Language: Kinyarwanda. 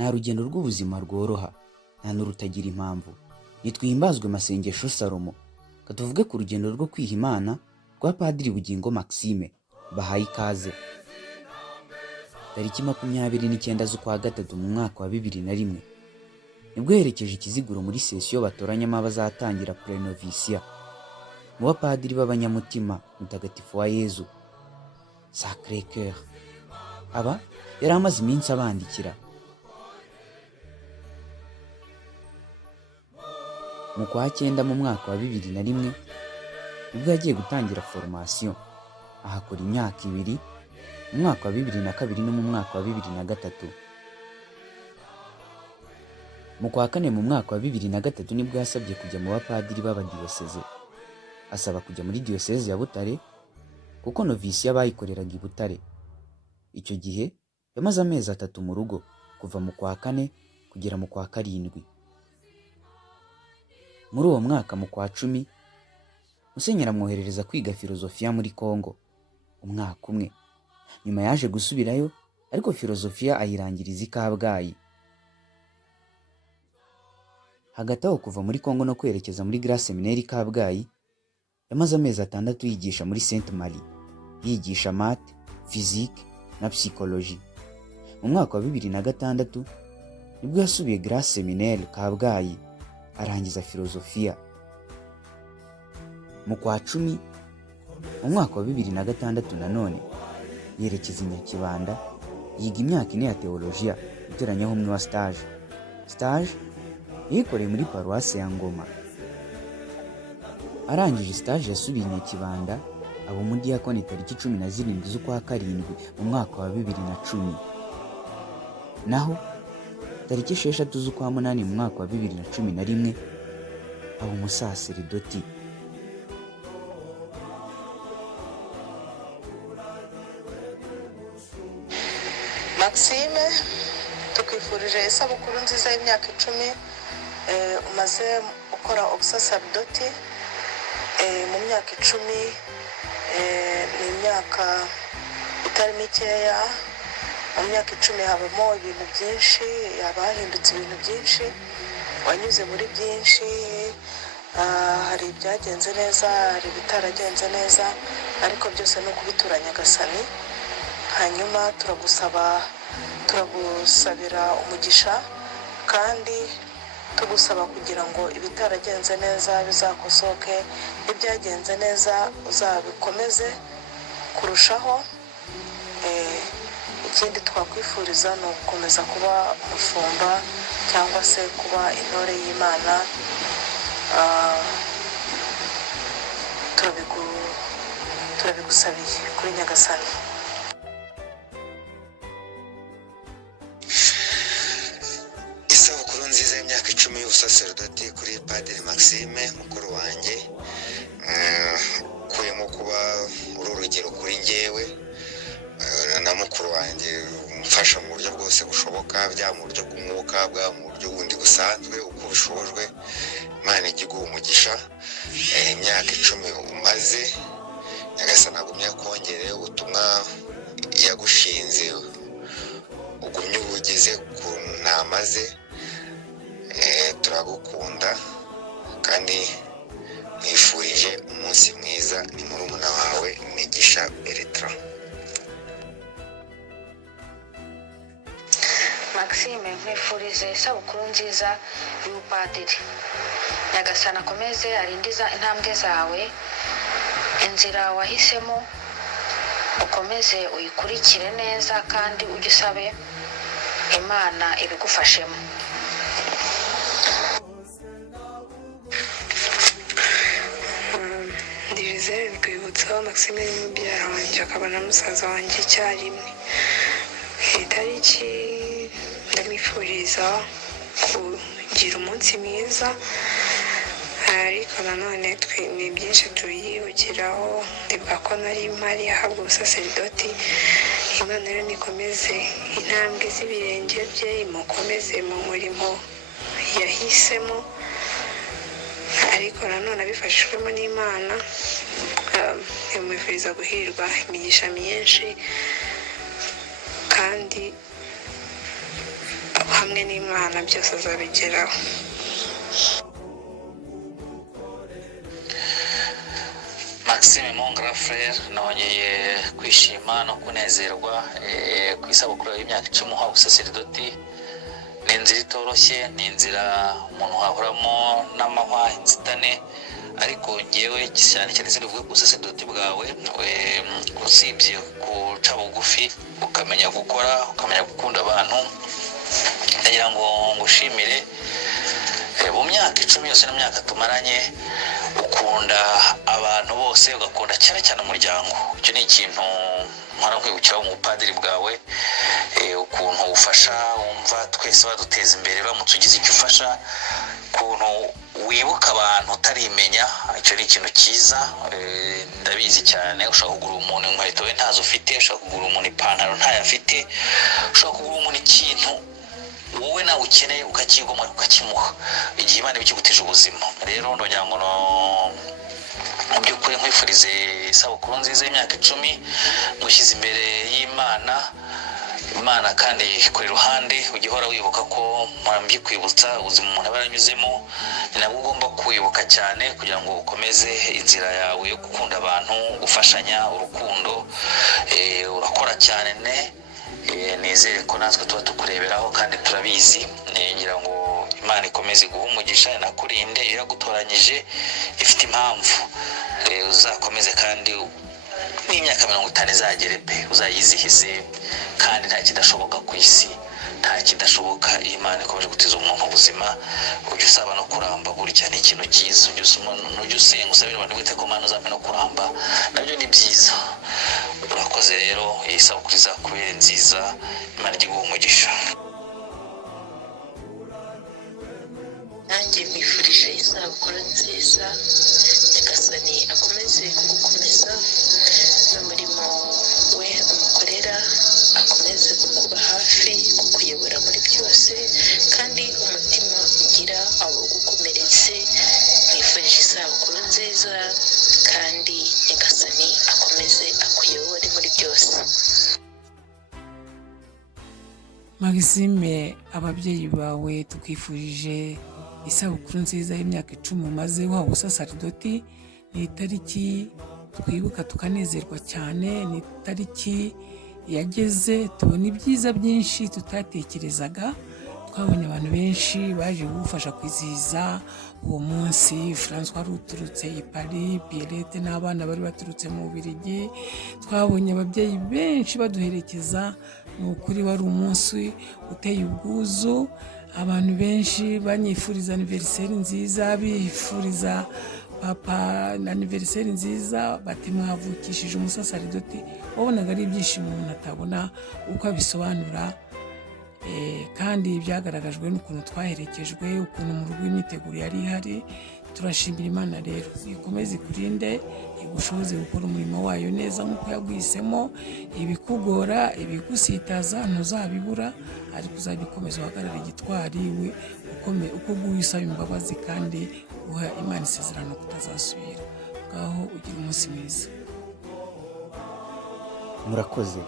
nta rugendo rw'ubuzima rworoha, nta n'urutagira impamvu. Nitwihimbazwe Masengesho Salomo. Katuvuge ku rugendo rwo kwiha Imana rwa Padiri Bugingo Maxime. Bahaye ikaze. Tariki 29 z'ukwa gatatu mu mwaka wa 2001 nibwo yerekeje Kiziguro muri sesiyo batoranyamo abazatangira Prenovisia mu bapadiri b'abanyamutima mutagatifu wa Yezu Sacré Cœur. Aba yari amaze iminsi abandikira. Mu kwa 9 mu mwaka wa 2001 nibwo yagiye gutangira formation, ahakora imyaka 2 mu mwaka wa 2002 no mu mwaka wa 2003. Mu kwa 4 mu mwaka wa 2003 nibwo yasabye kujya mu bapadiri b'abadiyoseze. Asaba kujya muri diyoseze ya Butare kuko novisiya bayikoreraga i Butare. Icyo gihe yamaze amezi 3 mu rugo, kuva mu kwa 4 kugera mu kwa 7. Muri uwo mwaka mu kwa 10 Musenyeri amwoherereza kwiga filozofiya muri Kongo umwaka umwe. Nyuma yaje gusubirayo, ariko filozofiya ayirangiriza i Kabgayi. Hagati aho kuva muri Kongo no kwerekeza muri Grand Seminaire Kabgayi, yamaze amezi 6 yigisha muri Sainte Marie, yigisha math, physique na psychologie. Mu mwaka wa 2006 nibwo yasubiye Grand Seminaire Kabgayi arangiza filozofiya. Mu kwa 10 mu mwaka wa 2006 nanone yerekeza i Nyakibanda, yiga imyaka 4 ya teolojiya iteranyaho umwe wa stage. Yikoreye muri paruwasi ya Ngoma. Arangije stage yasubiye i Nyakibanda, aba umudiyakoni tariki 17 z'ukwa 7 mu mwaka wa 2010. Naho tariki 6 z'ukwa 8 mu mwaka wa 2011 aba umusaseridoti. Maxime, tukwifurije isabukuru nziza y'imyaka 10 umaze ukora ubusaserdoti. Mu myaka 10 ni imyaka itari mikeya. Mu myaka 10 habamo ibintu byinshi, hahindutse ibintu byinshi, wanyuze muri byinshi. Hari ibyagenze neza, hari ibitaragenze neza, ariko byose no kubitura Nyagasani. Hanyuma turagusabira umugisha, kandi tugusaba kugira ngo ibitaragenze neza bizakosoke, ibyagenze neza uzabikomeze kurushaho. Ikindi twakwifuriza ni ugukomeza kuba umushumba cyangwa se kuba intore y'Imana. turabigusabiye kuri Nyagasani. Isabukuru nziza y'imyaka 10 y'ubusaserdoti kuri Padiri Maxime mukuru wanjye. Kuyemo kuba uri urugero kuri njyewe na mukuru wanjye, umfasha mu buryo bwose bushoboka, bya mu buryo bw'umwuka, bwa mu buryo bundi busanzwe, uko bishobojwe. Imana iguhe umugisha. Imyaka 10 umaze, Nyagasani agumye kongerera ubutumwa yagushinze, ugumye ubugeze ku ntama ze. Turagukunda kandi nifurije umunsi mwiza. Ni murumuna wawe Migisha Bertrand. Maxime, nkwifurize isabukuru nziza y'ubupadiri. Nyagasani akomeze arindiza intambwe zawe, inzira wahisemo ukomeze uyikurikire neza, kandi ujye usabe Imana ibigufashemo. Ndivize rwibutso Maxime y'umubyara wanjye akaba na musaza wanjye icyarimwe. Itariki ndamwifuriza kugira umunsi mwiza, ariko nanone ni byinshi tuyibukiraho. Ndibuka ko nari mpari ahabwa ubusaserdoti. Imana rero nikomeze intambwe z'ibirenge bye, imukomeze mu murimo yahisemo, ariko nanone abifashijwemo n'Imana. Imwifuriza guhirwa imigisha myinshi, kandi hamwe n'Imana byose azabigeraho. Maxime mon grand frère, nongeye kwishima no kunezerwa ku isabukuru y'imyaka 10 uhawe ubusaserdoti. Ni inzira itoroshye, ni inzira umuntu wahoramo n'amahwa inzitane, ariko ngewe cyane cyane zivuga ku busaserdoti bwawe, usibye guca bugufi ukamenya gukora, ukamenya gukunda abantu, ndagira ngo ngushimire mu myaka 10 yose n'imyaka tumaranye, ukunda abantu bose, ugakunda cyane umuryango. Icyo ni ikintu mpora nkwibukira mu bupadiri bwawe, ukuntu ufasha, wumva twese baduteza imbere uramutse ugize icyo ufasha, ukuntu wibuka abantu utarimenya. Icyo ni ikintu cyiza, ndabizi cyane. Ushaka kugura umuntu inkweto we ntazo ufite, ushaka kugura umuntu ipantaro ntayo afite, ushaka kugura umuntu ikintu wowe nawe ukeneye ukakigoma ukakimuha igihe Imana ibikigutije ubuzima. Rero ndongera ngo mu by'ukuri nkwifurize isabukuru nziza y'imyaka 10 mushyize imbere y'Imana. Imana kandi kuri ruhande ugihora wibuka ko mpambi kwibutsa ubuzima umuntu aba yaranyuzemo, ni nabwo ugomba kwibuka cyane kugira ngo ukomeze inzira yawe yo gukunda abantu, gufashanya, urukundo. Urakora cyane nizere ko natwe tuba tukureberaho kandi turabizi. Ngira ngo Imana ikomeze guha umugisha, inakurinde, iragutoranyije ifite impamvu. Uzakomeze kandi n'imyaka 50 izagere pe, uzayizihize, kandi nta kidashoboka ku isi, nta kidashoboka. Imana ikomeje gutiza umuntu ubuzima, ujye usaba no kuramba, burya ni ikintu cyiza. Ujye usenga usabira abantu wite ko Imana uzampe no kuramba, nabyo ni byiza. Urakoze rero, iyi sabukuru izakubere nziza, Imana iguhe umugisha. nanjye mbifurije isabukuru nziza, Nyagasani akomeze kugukomeza n'umurimo we umukorera, akomeze kukuba hafi, kukuyobora muri byose, kandi umutima ugira awugukomeretse. Mwifurije isabukuru nziza, kandi Nyagasani akomeze akuyobore muri byose. Maxime, ababyeyi bawe tukwifurije isabukuru nziza y'imyaka 10 umaze uhawe ubusaserdoti. Ni itariki twibuka tukanezerwa cyane, ni itariki yageze tubona ibyiza byinshi tutatekerezaga. Twabonye abantu benshi baje gufasha kwizihiza uwo munsi. François wari uturutse i Paris, Pierrette n'abana bari baturutse mu Bubiligi. Twabonye ababyeyi benshi baduherekeza. Ni ukuri wari umunsi uteye ubwuzu. Abantu benshi banyifuriza anniversaire nziza, bifuriza papa anniversaire nziza, bati mwavukishije umusaserdoti. Wabonaga ari ibyishimo umuntu atabona uko abisobanura. Kandi byagaragajwe n'ukuntu twaherekejwe, ukuntu mu rugo imyiteguro yari ihari. Turashimira Imana rero, ikomeze kurinde, igushoboze gukora umurimo wayo neza nk'uko yaguhisemo. Ibikugora, ibigusitaza ntuzabibura, ariko uzabikomeza uhagarare gitwari we, uko guhisaba imbabazi, kandi uha Imana isezerano kutazasubira. Ngaho ugira umunsi mwiza. Murakoze.